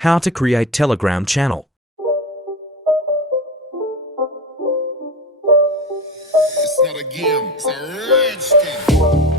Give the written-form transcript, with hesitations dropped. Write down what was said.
How to create Telegram channel. It's not a game, it's a rich thing.